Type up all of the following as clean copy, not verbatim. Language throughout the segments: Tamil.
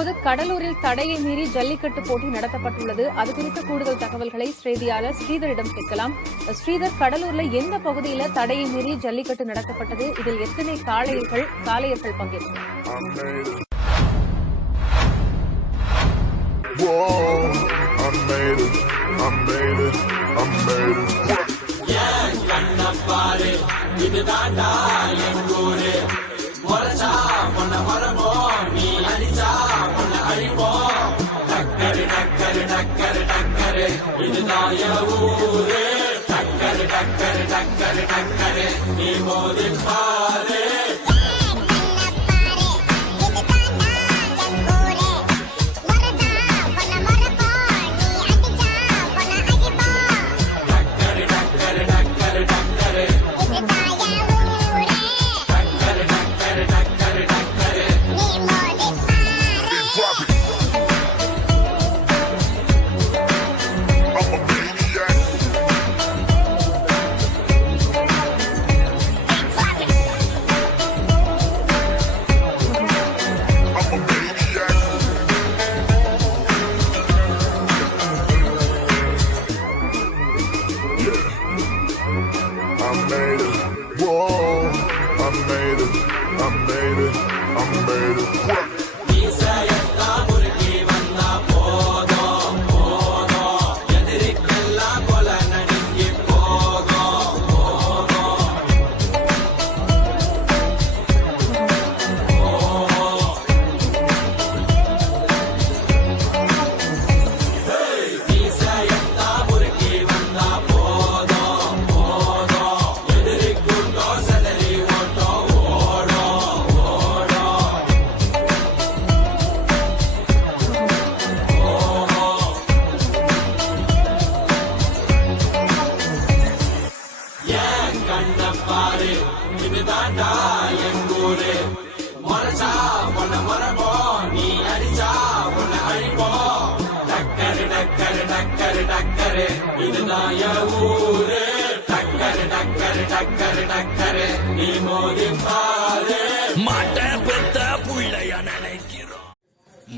தற்போது கடலூரில் தடையை மீறி ஜல்லிக்கட்டு போட்டி நடத்தப்பட்டுள்ளது. அது குறித்த கூடுதல் தகவல்களை செய்தியாளர் ஸ்ரீதரிடம் கேட்கலாம். ஸ்ரீதர், கடலூர்ல எந்த பகுதியில தடையை மீறி ஜல்லிக்கட்டு நடத்தப்பட்டது? இதில் எத்தனை காளையர்கள் பங்கேற்றனர்? நீ மோதி பாரு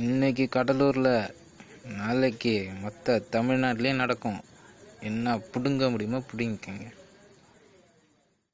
இன்னைக்கு கடலூர்ல நாளைக்கு மொத்த தமிழ்நாட்டிலே நடக்கும். என்ன புடுங்க முடியுமோ புடிங்கிக்கங்க.